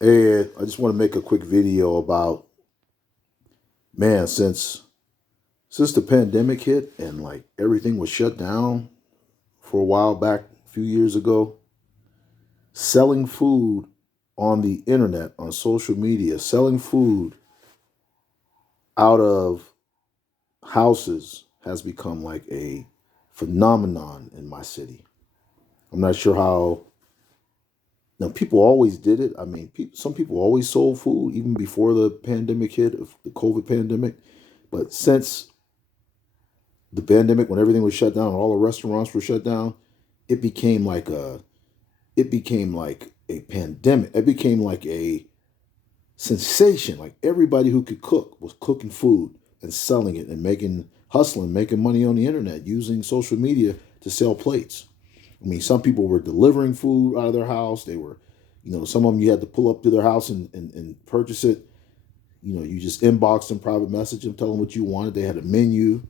And I just want to make a quick video about, man, since the pandemic hit and like everything was shut down for a while back a few years ago, selling food on the internet, on social media, selling food out of houses has become like a phenomenon in my city. I'm not sure how. Now, people always did it. I mean, some people always sold food even before the pandemic hit, of the COVID pandemic. But since the pandemic, when everything was shut down, and all the restaurants were shut down, it became like a, it became like a pandemic. It became like a sensation. Like everybody who could cook was cooking food and selling it and hustling, making money on the internet using social media to sell plates. I mean, some people were delivering food out of their house. They were, some of them you had to pull up to their house and purchase it. You just inbox them, private message them, tell them what you wanted. They had a menu.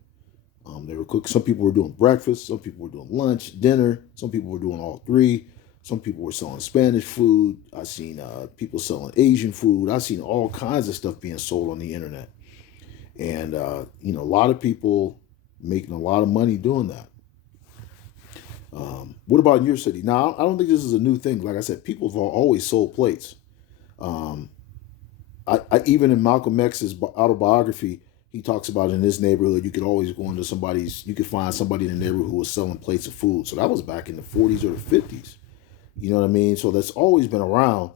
They were cooking. Some people were doing breakfast. Some people were doing lunch, dinner. Some people were doing all three. Some people were selling Spanish food. I seen people selling Asian food. I seen all kinds of stuff being sold on the internet, and a lot of people making a lot of money doing that. What about in your city? Now, I don't think this is a new thing. Like I said, people have always sold plates. Um, I even in Malcolm X's autobiography, he talks about in his neighborhood, you could always go into you could find somebody in the neighborhood who was selling plates of food. So that was back in the 40s or the 50s. You know what I mean? So that's always been around.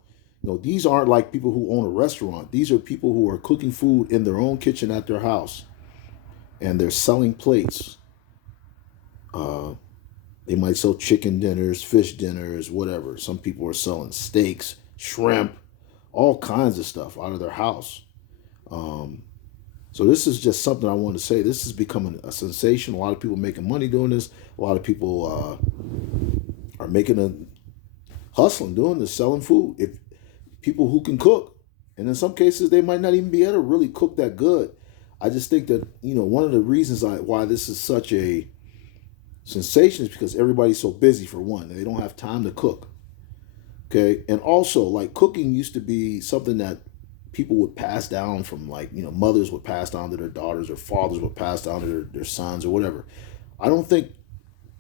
These aren't like people who own a restaurant. These are people who are cooking food in their own kitchen at their house, and they're selling plates. Uh, they might sell chicken dinners, fish dinners, whatever. Some people are selling steaks, shrimp, all kinds of stuff out of their house. Um, so this is just something I want to say. This is becoming a sensation. A lot of people making money doing this. A lot of people are making a hustling doing this, selling food. If people who can cook, and in some cases they might not even be able to really cook that good. I just think that one of the reasons why this is such a sensation is because everybody's so busy. For one, they don't have time to cook. Okay, and also like cooking used to be something that people would pass down from, like, mothers would pass down to their daughters, or fathers would pass down to their sons or whatever. I don't think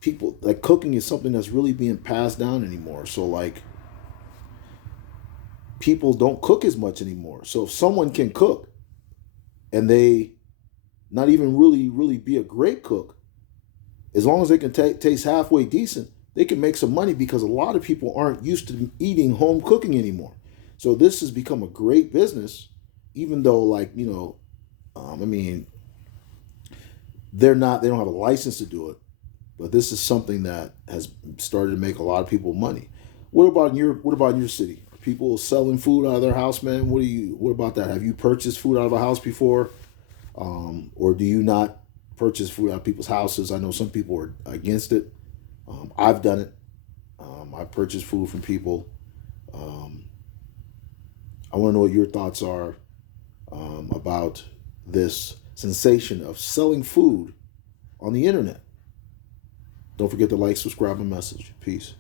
people like cooking is something that's really being passed down anymore. So like people don't cook as much anymore. So if someone can cook and they not even really be a great cook, as long as they can taste halfway decent, they can make some money, because a lot of people aren't used to eating home cooking anymore. So this has become a great business, even though, like, I mean, they don't have a license to do it, but this is something that has started to make a lot of people money. What about in your city? Are people selling food out of their house, man? What about that? Have you purchased food out of a house before? Or do you not purchase food out of people's houses? I know some people are against it. I've done it. I purchased food from people. Um, I want to know what your thoughts are about this sensation of selling food on the internet. Don't forget to like, subscribe, and message. Peace.